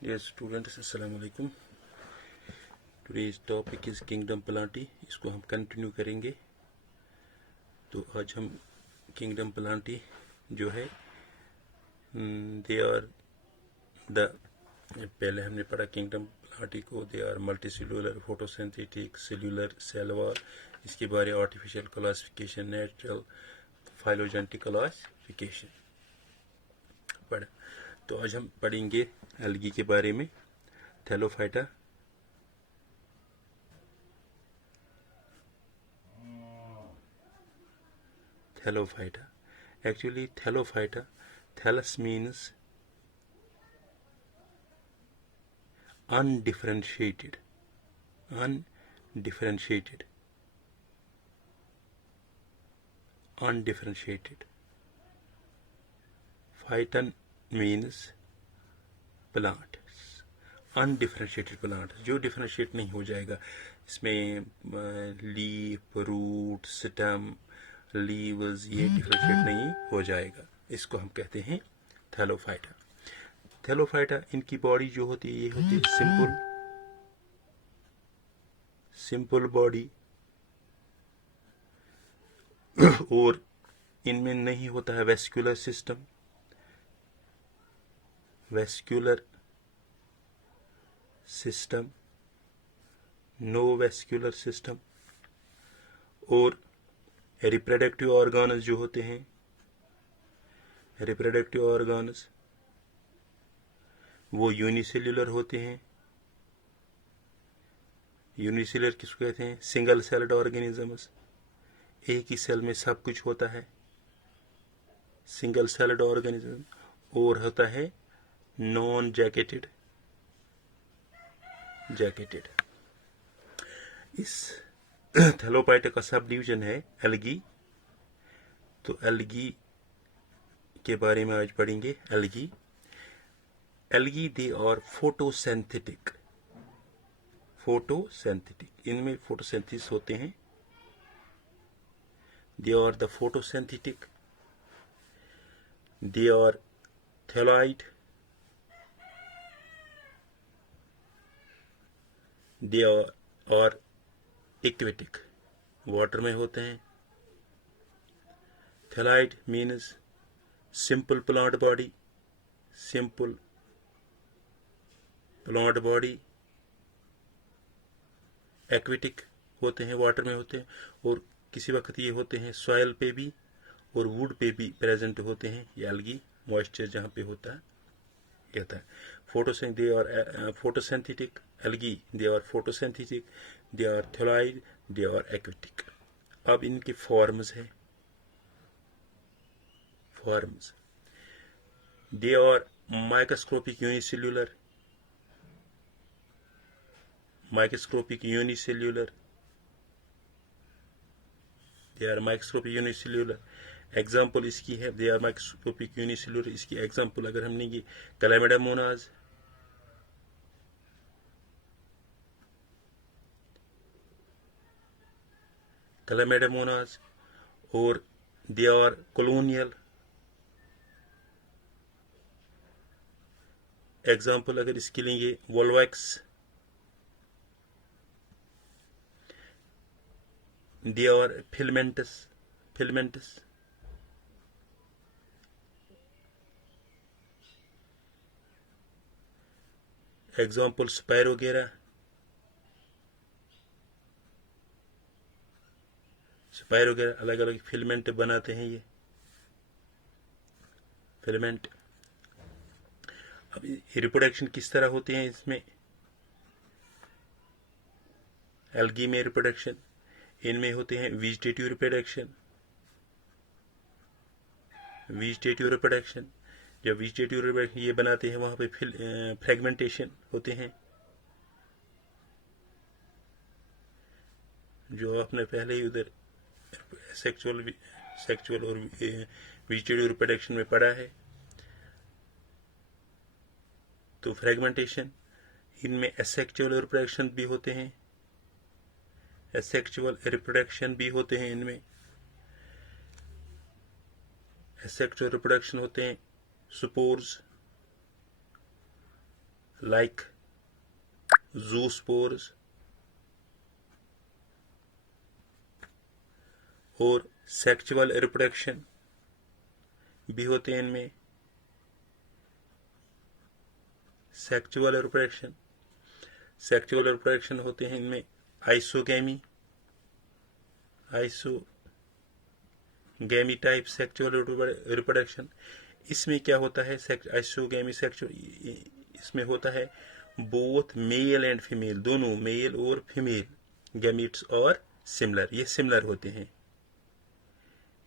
Dear students, Assalamu alaikum. Today's topic is Kingdom Plantae. इसको हम continue करेंगे. तो आज हम Kingdom Plantae जो है दे आर द पहले हमने पढ़ा Kingdom Plantae को. They are multicellular, photosynthetic, cellular, cell wall. इसके बारे artificial classification, natural, phylogenetic classification पढ़ा. तो आज हम पढ़ेंगे एल्गी के बारे में. Thallophyta, Thallophyta. Actually, Thallophyta, thallus means undifferentiated. Undifferentiated. Undifferentiated. Phyton means plant. Undifferentiated plant, जो डिफरेंशिएट नहीं हो जाएगा. इसमें लीफ, रूट, स्टेम, लीव्स, ये डिफरेंशिएट नहीं हो जाएगा. इसको हम कहते हैं थैलोफाइटा. थैलोफाइटा, इनकी बॉडी जो होती है ये होती है सिंपल बॉडी, और इनमें नहीं होता है vascular system. No vascular system. और रिप्रोडक्टिव ऑर्गन्स जो होते हैं, रिप्रोडक्टिव ऑर्गन्स वो यूनिसेल्युलर होते हैं. यूनिसेल्युलर किसको कहते हैं? Single celled organisms. एक ही सेल में सब कुछ होता है, सिंगल सेल्ड ऑर्गेनिज्म. और होता है नॉन जैकेटेड. इस थैलोफाइटा का सब डिवीजन है एल्गी. तो एल्गी के बारे में आज पढ़ेंगे. Algae they are photosynthetic. इनमें फोटोसिंथेसिस होते हैं. They are the photosynthetic. They are thalloid. They are aquatic, water में होते हैं. Thalloid means simple plant body. Aquatic होते हैं, वाटर में होते हैं. और किसी वक्त ये होते हैं सॉइल पे भी और वुड पे भी प्रेजेंट होते हैं. ये एल्गी मॉइस्चर जहाँ पे होता है कहता है. They are photosynthetic. Algae they are photosynthetic, they are thalloid, they are aquatic. अब इनके फॉर्म्स हैं. They are microscopic unicellular. They are microscopic unicellular. Example इसकी है, दे आर माइक्रोस्कोपिक यूनिसेल्युलर. इसकी एग्जाम्पल अगर हम लेंगे, क्लैमिडोमोनास, और दे आर कॉलोनियल. एग्जाम्पल अगर इसके लेंगे, volvox. They are filamentous. Example spirogyra. अलग अलग फिलमेंट बनाते हैं ये फिलमेंट. अब रिप्रोडक्शन किस तरह होते हैं इसमें, एल्गी में रिप्रोडक्शन. इनमें होते हैं वेजिटेटिव रिप्रोडक्शन. जब वेजिटेटिव रिप्रोडक्शन ये बनाते हैं, वहां पे फ्रेगमेंटेशन होते हैं. जो आपने पहले ही उधर सेक्सुअल और वेजिटेटिव रिप्रोडक्शन में पढ़ा है. तो फ्रेगमेंटेशन. इनमें एसेक्सुअल रिप्रोडक्शन भी होते हैं. इनमें एसेक्सुअल रिप्रोडक्शन होते हैं. स्पोर्स, like zoospores और सेक्सुअल रिप्रोडक्शन भी होते हैं इनमें। सेक्सुअल रिप्रोडक्शन होते हैं इनमें आइसोगेमी टाइप सेक्सुअल रिप्रोडक्शन। इसमें क्या होता है आइसोगेमी सेक्सुअल, इसमें होता है बोथ मेल एंड फीमेल, दोनों मेल और फीमेल गैमीट्स और सिमिलर, ये सिमिलर होते हैं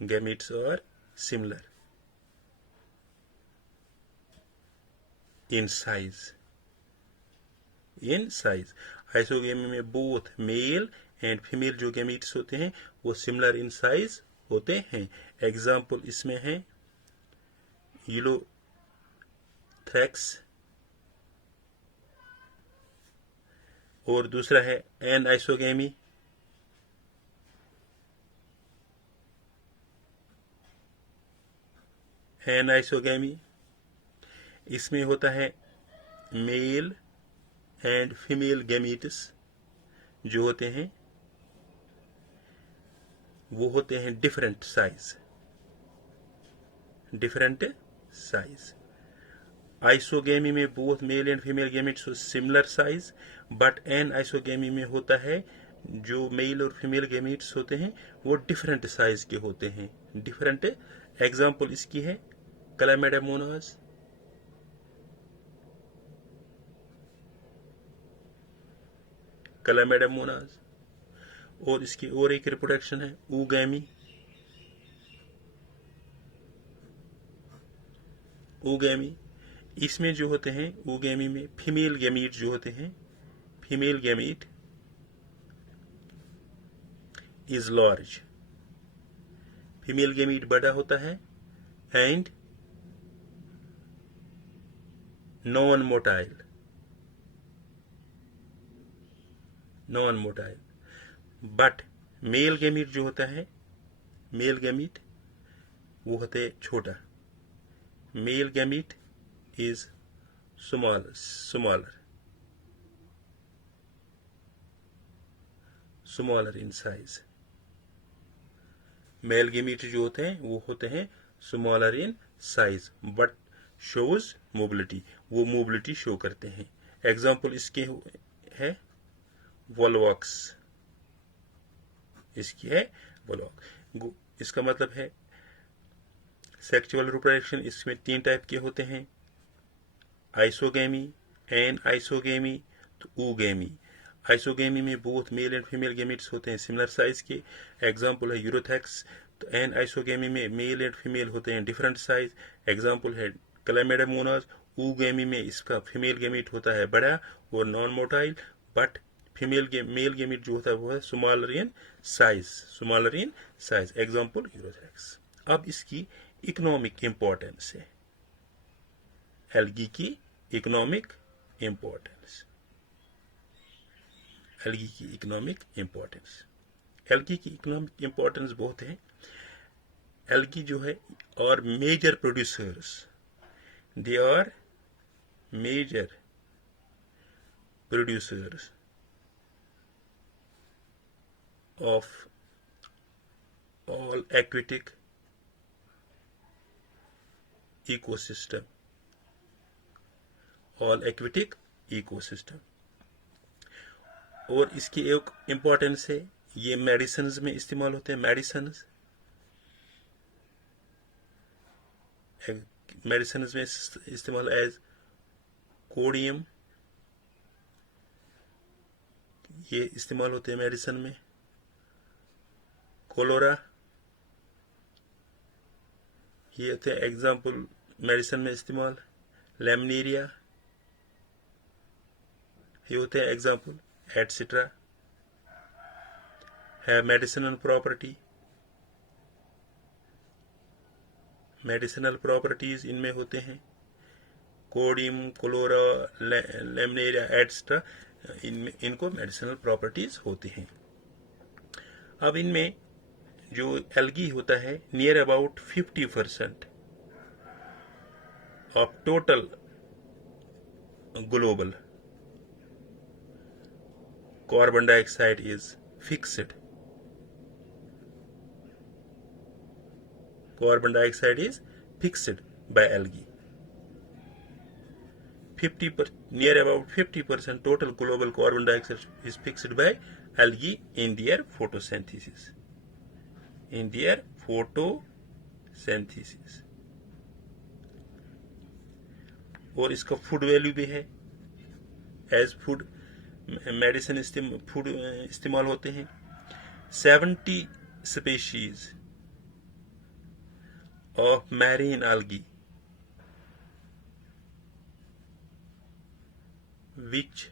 गैमीट्स और सिमिलर इन साइज। आइसोगेमी में बोथ मेल एंड फीमेल जो गैमीट्स होते हैं वो सिमिलर इन साइज होते हैं। एग्जाम्पल इसमें है यूलोथ्रैक्स और दूसरा है एनाइसोगेमी। इसमें होता है मेल एंड फीमेल गैमीट्स जो होते हैं वो होते हैं डिफरेंट साइज। आइसोगेमी में both male and female gametes similar size, but anisogamy में होता है जो मेल और फीमेल गैमीट्स होते हैं वो डिफरेंट साइज के होते हैं। डिफरेंट एग्जाम्पल इसकी है क्लैमिडोमोनास, और इसकी और एक रिप्रोडक्शन है ऊगैमी। इसमें जो होते हैं ऊगैमी में फीमेल गैमीट जो होते हैं, female gamete is large, female gamete बड़ा होता है and non motile, but male gamete जो होता है, मेल गैमीट वो होते हैं छोटा। Male gamete is smaller in size. Mail gamete जो होते हैं वो होते हैं smaller in size but shows mobility, वो मोबिलिटी शो करते हैं। एग्जाम्पल इसके है वोल्वॉक्स, इसका मतलब है सेक्सुअल रिप्रोडक्शन इसमें 3 टाइप के होते हैं, आइसोगेमी, एन आइसोगेमी, तो ऊगेमी। आइसोगेमी में both male and female gametes होते हैं सिमिलर साइज के। एग्जाम्पल है यूरोथैक्स। तो एन आइसोगेमी में मेल एंड फीमेल होते हैं डिफरेंट साइज। एग्जाम्पल है क्लैमिडोमोनास। ऊगेमी में इसका फीमेल गैमीट होता है बड़ा और non motile, but male gamete जो होता है वो है स्मॉलर इन साइज। एग्जाम्पल यूरोथैक्स। अब इसकी इकोनॉमिक इंपॉर्टेंस है, एल्गी की इकोनॉमिक इंपॉर्टेंस। एल्गी की इकोनॉमिक इंपॉर्टेंस बहुत है। एल्गी जो है और major producers, they are major producers of all aquatic ecosystem, और इसकी एक इंपॉर्टेंस है, ये मेडिसिन्स में इस्तेमाल होते हैं। मेडिसिन्स में इस्तेमाल एज कोडियम, ये इस्तेमाल होते हैं मेडिसिन में। कोलोरा, ये होते हैं एग्जाम्पल मेडिसिन में इस्तेमाल। लेमनीरिया, ये होते हैं एग्जाम्पल, एटसेट्रा। है मेडिसिनल प्रॉपर्टीज इनमें होते हैं। कोडियम, कोलोरा, लेमनीरिया, एटसेट्रा, इनको मेडिसिनल प्रॉपर्टीज होती हैं। अब इनमें जो एल्गी होता है near about 50% of total global. Carbon dioxide is fixed. Carbon dioxide is fixed by algae. Near about 50% total global carbon dioxide is fixed by algae in their photosynthesis. In their photosynthesis. और इसका food value भी है. As food medicine food इस्तेमाल होते हैं. 70 species of marine algae which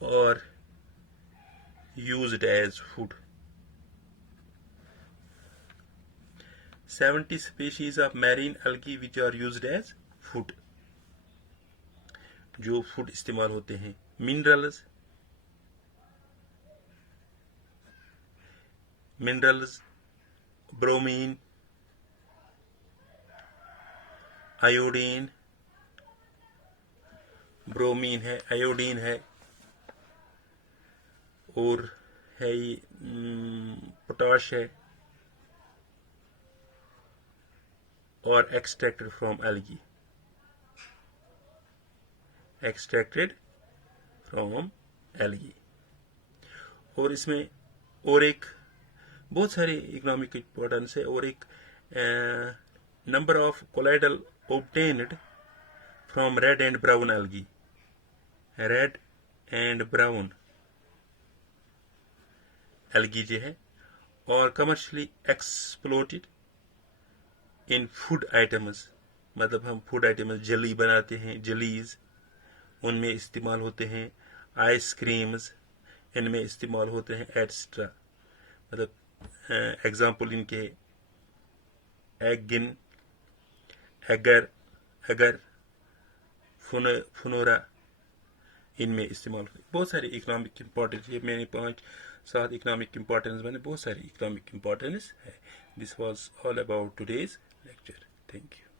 are used as food. 70 species of marine algae which are used as food. जो food इस्तेमाल होते हैं. मिनरल्स ब्रोमीन, आयोडीन, ब्रोमीन है, आयोडीन है, और है पोटाश है, और extracted from algae. Extracted from algae. और इसमें और एक बहुत सारी इकोनॉमिक इंपॉर्टेंस है. और एक number of colloidal obtained from red and brown algae. Red and brown algae जो है, और कमर्शियली एक्सप्लोटेड इन फूड आइटम्स. मतलब हम फूड आइटम्स जली बनाते हैं, जलीज उनमें इस्तेमाल होते हैं. आइसक्रीम्स इनमें इस्तेमाल होते हैं, एट्सट्रा. मतलब एग्जाम्पल इनके एगिन, एगर, फुनोरा इनमें इस्तेमाल होते हैं. बहुत सारे इकोनॉमिक इम्पोर्टेंस. ये मैंने 5-7 इकोनॉमिक इम्पोर्टेंस मैंने बहुत सारी इकोनॉमिक इम्पोर्टेंस है. This was all about today's lecture. Thank you.